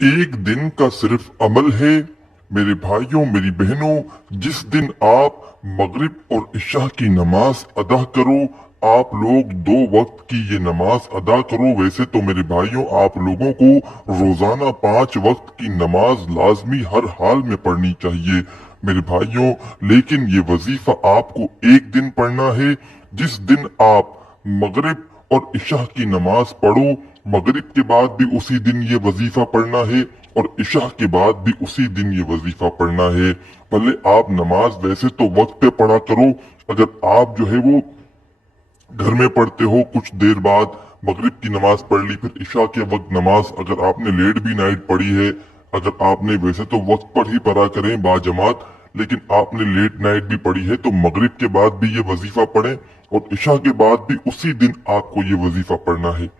एक दिन का सिर्फ अमल है मेरे भाइयों मेरी बहनों। जिस दिन आप मगरिब और इशा की नमाज अदा करो, आप लोग 2 वक्त की ये नमाज अदा करो। वैसे तो मेरे भाइयों आप लोगों को रोजाना 5 वक्त की नमाज लाजमी हर हाल में पढ़नी चाहिए मेरे भाइयों, लेकिन ये वजीफा आपको एक दिन पढ़ना है। जिस दिन आप मगरिब और इशा की नमाज पढ़ो, मगरिब के बाद भी उसी दिन ये वजीफा पढ़ना है और इशा के बाद भी उसी दिन ये वजीफा पढ़ना है। भले आप नमाज वैसे तो वक्त पे पढ़ा करो, अगर आप जो है वो घर में पढ़ते हो, कुछ देर बाद मगरिब की नमाज पढ़ ली, फिर इशा के वक्त नमाज अगर आपने लेट भी नाइट पढ़ी है, अगर आपने वैसे तो वक्त पर ही पढ़ा करें बाजमात, लेकिन आपने लेट नाइट भी पढ़ी है तो मगरिब के बाद भी ये वजीफा पढ़ें और इशा के बाद भी उसी दिन आपको ये वजीफा पढ़ना है।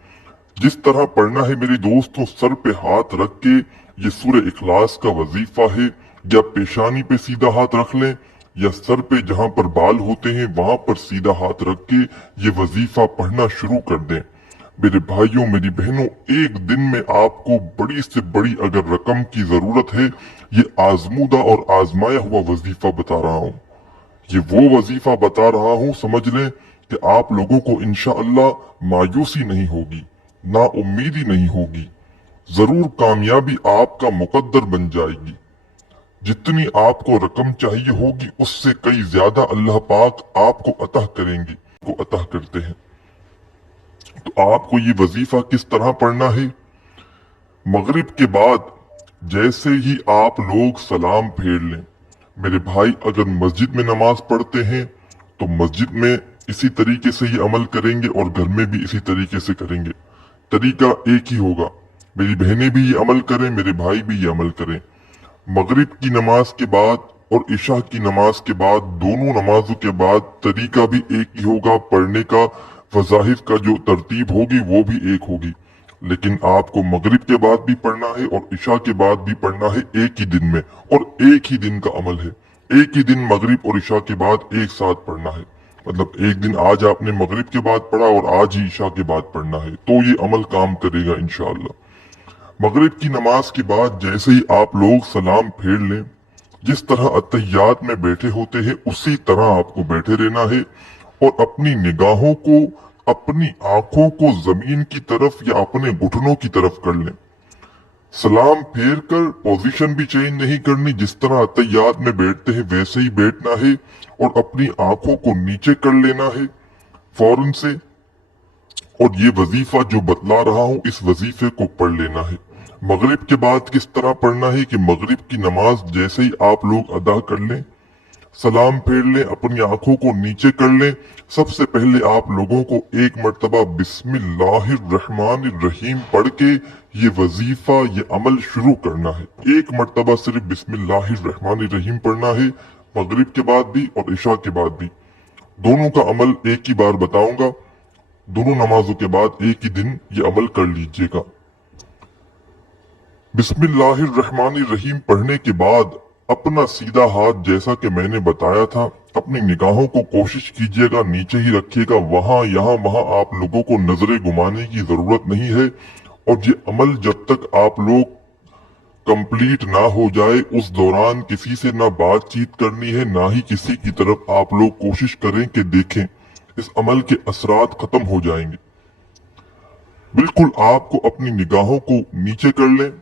जिस तरह पढ़ना है मेरे दोस्तों, सर पे हाथ रख के ये सूरह इखलास का वजीफा है, या पेशानी पे सीधा हाथ रख लें या सर पे जहां पर बाल होते हैं वहां पर सीधा हाथ रख के ये वजीफा पढ़ना शुरू कर दें। मेरे भाइयों मेरी बहनों, एक दिन में आपको बड़ी से बड़ी अगर रकम की जरूरत है, ये आजमूदा और आजमाया हुआ वजीफा बता रहा हूँ। ये वो वजीफा बता रहा हूँ, समझ लें कि आप लोगों को इंशाअल्लाह मायूसी नहीं होगी, ना उम्मीदी नहीं होगी, जरूर कामयाबी आपका मुकद्दर बन जाएगी। जितनी आपको रकम चाहिए होगी उससे कई ज्यादा अल्लाह पाक आपको अता करेंगे, को अता करते हैं। तो आपको ये वजीफा किस तरह पढ़ना है? मगरिब के बाद जैसे ही आप लोग सलाम फेर लें, मेरे भाई अगर मस्जिद में नमाज पढ़ते हैं तो मस्जिद में इसी तरीके से ये अमल करेंगे और घर में भी इसी तरीके से करेंगे। तरीका एक ही होगा। मेरी बहनें भी ये अमल करें, मेरे भाई भी ये अमल करें। मगरिब की नमाज के बाद और इशा की नमाज के बाद, दोनों नमाजों के बाद तरीका भी एक ही होगा पढ़ने का। वजाहिर का जो तरतीब होगी वो भी एक होगी, लेकिन आपको मगरिब के बाद भी पढ़ना है और इशा के बाद भी पढ़ना है एक ही दिन में, और एक ही दिन का अमल है। एक ही दिन मगरिब और इशा के बाद एक साथ पढ़ना है। मतलब एक दिन आज आपने मगरिब के बाद पढ़ा और आज ही इशा के बाद पढ़ना है, तो ये अमल काम करेगा इंशाअल्लाह। मगरिब की नमाज के बाद जैसे ही आप लोग सलाम फेर लें, जिस तरह अत्तहियात में बैठे होते हैं उसी तरह आपको बैठे रहना है और अपनी निगाहों को, अपनी आंखों को जमीन की तरफ या अपने घुटनों की तरफ कर लें। सलाम फेर कर पोजीशन भी चेंज नहीं करनी, जिस तरह अत्तहियात में बैठते हैं वैसे ही बैठना है और अपनी आंखों को नीचे कर लेना है फौरन से। और ये वजीफा जो बतला रहा हूं इस वजीफे को पढ़ लेना है। मगरिब के बाद किस तरह पढ़ना है कि मगरिब की नमाज जैसे ही आप लोग अदा कर लें, सलाम फेर लें, अपनी आंखों को नीचे कर लें, सबसे पहले आप लोगों को एक मर्तबा बिस्मिल्लाहिर्रहमानिर्रहीम पढ़ के ये वजीफा, ये अमल शुरू करना है। एक मर्तबा सिर्फ बिस्मिल्लाहिर्रहमानिर्रहीम पढ़ना है, मगरिब के बाद भी और इशा के बाद भी। दोनों का अमल एक ही बार बताऊंगा, दोनों नमाजों के बाद एक ही दिन ये अमल कर लीजिएगा। बिस्मिल्लाहिर्रहमानिर्रहीम पढ़ने के बाद अपना सीधा हाथ, जैसा कि मैंने बताया था, अपनी निगाहों को कोशिश कीजिएगा नीचे ही रखिएगा। वहां यहां वहां आप लोगों को नजरें घुमाने की जरूरत नहीं है। और ये अमल जब तक आप लोग कंप्लीट ना हो जाए उस दौरान किसी से ना बातचीत करनी है, ना ही किसी की तरफ आप लोग कोशिश करें कि देखें। इस अमल के असरात खत्म हो जाएंगे। बिल्कुल आपको अपनी निगाहों को नीचे कर लें,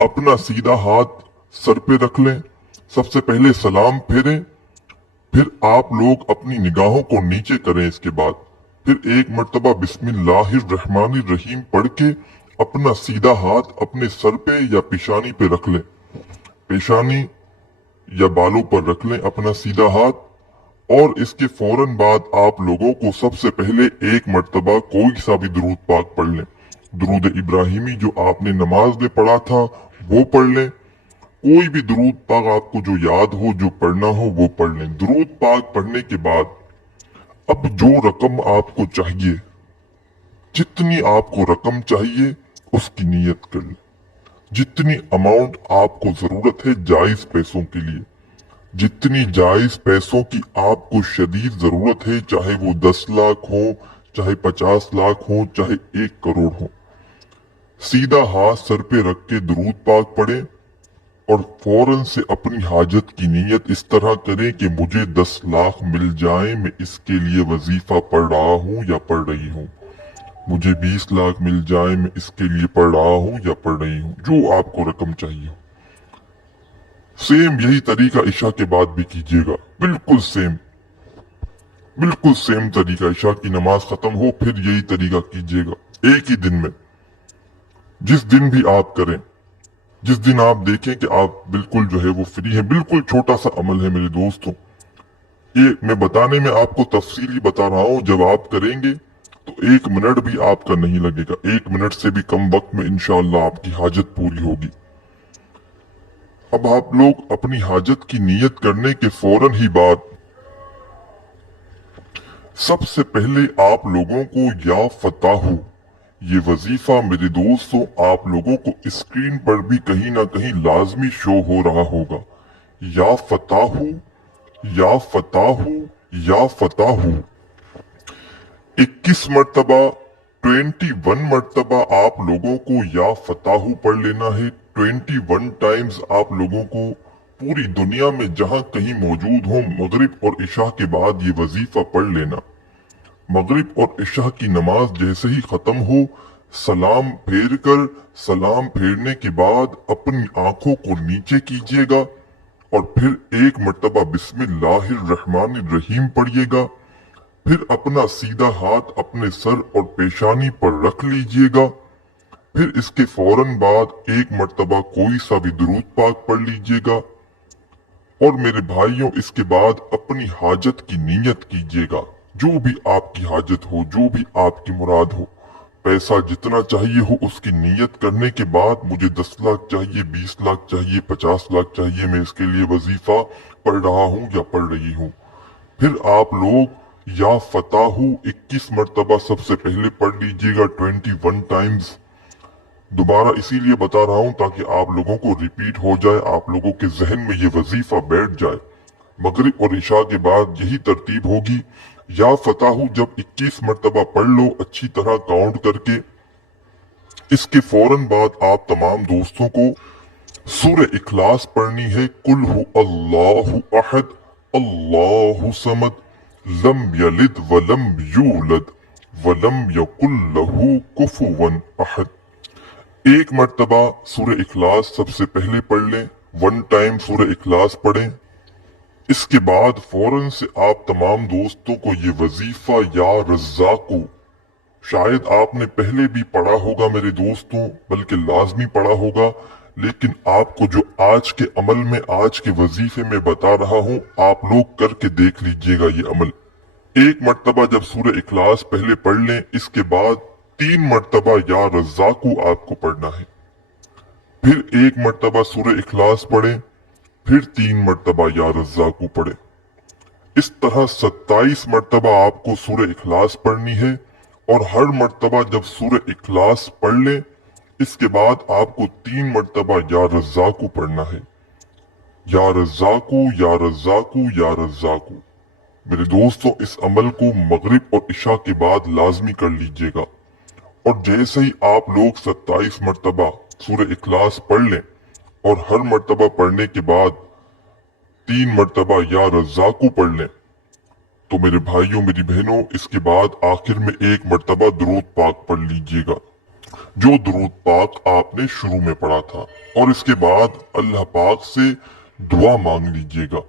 अपना सीधा हाथ सर पे रख लें, सबसे पहले सलाम फेरें, फिर आप लोग अपनी निगाहों को नीचे करें। इसके बाद फिर एक मर्तबा बिस्मिल्लाहिर्रहमानिर्रहीम पढ़ के अपना सीधा हाथ अपने सर पे या पेशानी पे रख लें। पेशानी या बालों पर रख लें अपना सीधा हाथ। और इसके फौरन बाद आप लोगों को सबसे पहले एक मर्तबा कोई सा भी दुरूद पाक पढ़ लें। दुरूद इब्राहिमी जो आपने नमाज में पढ़ा था वो पढ़ लें। कोई भी दुरूद पाक आपको जो याद हो, जो पढ़ना हो वो पढ़ लें। दुरूद पाक पढ़ने के बाद अब जो रकम आपको चाहिए, जितनी आपको रकम चाहिए उसकी नियत कर लें। जितनी अमाउंट आपको जरूरत है जायज पैसों के लिए, जितनी जायज पैसों की आपको शदीद जरूरत है, चाहे वो 10 लाख हो, चाहे 50 लाख हो, चाहे 1 करोड़ हो, सीधा हाथ सर पे रख के दुरूद पाक पढ़ें और फौरन से अपनी हाजत की नीयत इस तरह करें कि मुझे 10 लाख मिल जाए, मैं इसके लिए वजीफा पढ़ रहा हूँ या पढ़ रही हूँ। मुझे 20 लाख मिल जाए, मैं इसके लिए पढ़ रहा हूँ या पढ़ रही हूँ, जो आपको रकम चाहिए हो। सेम यही तरीका इशा के बाद भी कीजिएगा, बिल्कुल सेम तरीका। इशा की नमाज खत्म हो फिर यही तरीका कीजिएगा, एक ही दिन में। जिस दिन भी आप करें, जिस दिन आप देखें कि आप बिल्कुल जो है वो फ्री है, बिल्कुल छोटा सा अमल है मेरे दोस्तों। ये मैं बताने में आपको तफसीली बता रहा हूं, जब आप करेंगे तो 1 मिनट भी आपका नहीं लगेगा। 1 मिनट से भी कम वक्त में इंशाअल्लाह आपकी हाजत पूरी होगी। अब आप लोग अपनी हाजत की नीयत करने के फौरन ही बाद सबसे पहले आप लोगों को या फताहू, ये वजीफा मेरे दोस्तों आप लोगों को स्क्रीन पर भी कहीं ना कहीं लाजमी शो हो रहा होगा। या फताहू, या फताहू, या फताहू 21 मरतबा, 21 मरतबा आप लोगों को या फताहू पढ़ लेना है। 21 टाइम्स आप लोगों को पूरी दुनिया में जहां कहीं मौजूद हो मगरिब और इशा के बाद ये वजीफा पढ़ लेना। मगरिब और इशा की नमाज जैसे ही खत्म हो, सलाम फेर कर, सलाम फेरने के बाद अपनी आंखों को नीचे कीजिएगा और फिर 1 मरतबा बिस्मिल्लाहिर्रहमानिर्रहीम पढ़िएगा। फिर अपना सीधा हाथ अपने सर और पेशानी पर रख लीजिएगा। फिर इसके फौरन बाद 1 मरतबा कोई सा भी दुरूद पाक पढ़ लीजिएगा। और मेरे भाइयों, इसके बाद अपनी हाजत की नीयत कीजिएगा, जो भी आपकी हाजत हो, जो भी आपकी मुराद हो। पैसा जितना चाहिए हो उसकी नीयत करने के बाद, मुझे 10 लाख चाहिए, 20 लाख चाहिए, 50 लाख चाहिए, मैं इसके लिए वजीफा पढ़ रहा हूँ या पढ़ रही हूँ। फिर आप लोग या फताहू 21 मरतबा सबसे पहले पढ़ लीजिएगा, 21 टाइम्स। दोबारा इसीलिए बता रहा हूं ताकि आप लोगों को रिपीट हो जाए, आप लोगों के जहन में ये वजीफा बैठ जाए। मगरिब और इशा के बाद यही तरतीब होगी। या फताहू जब 21 मरतबा पढ़ लो अच्छी तरह काउंट करके, इसके फौरन बाद आप तमाम दोस्तों को सूरह इखलास पढ़नी है। कुल हु अल्लाहु अहद, अल्लाहु समद, लम यलिद वलम यूलद वलम यकुल लहू कुफुवन अहद। 1 मरतबा सूरह इखलास सबसे पहले पढ़ लें, 1 टाइम सूरह इखलास पढ़ें। इसके बाद फौरन से आप तमाम दोस्तों को ये वजीफा या रज़्ज़ाक़ू, शायद आपने पहले भी पढ़ा होगा मेरे दोस्तों, बल्कि लाजमी पढ़ा होगा, लेकिन आपको जो आज के अमल में, आज के वजीफे में बता रहा हूं, आप लोग करके देख लीजिएगा ये अमल। 1 मरतबा जब सूरह इखलास पहले पढ़ लें, इसके बाद 3 मरतबा या रज़्ज़ाक़ू आपको पढ़ना है। फिर 1 मरतबा सूरह इखलास पढ़ें, फिर 3 मरतबा या रज़्ज़ाक़ू पढ़े। इस तरह 27 मरतबा आपको सूरह इखलास पढ़नी है। और हर मरतबा जब सूरह इखलास पढ़ ले, इसके बाद आपको 3 मरतबा या रज़्ज़ाक़ू पढ़ना है। या रज़्ज़ाक़ू, या रज़्ज़ाक़ू, या रज़्ज़ाक़ू। मेरे दोस्तों, इस अमल को मगरिब और इशा के बाद लाजमी कर लीजिएगा। और जैसे ही आप लोग 27 मरतबा सूरह इखलास पढ़ लें और हर मरतबा पढ़ने के बाद 3 मरतबा या रज़्ज़ाक़ू पढ़ लें, तो मेरे भाइयों मेरी बहनों, इसके बाद आखिर में 1 मरतबा दुरूद पाक पढ़ लीजिएगा, जो दुरूद पाक आपने शुरू में पढ़ा था। और इसके बाद अल्लाह पाक से दुआ मांग लीजिएगा।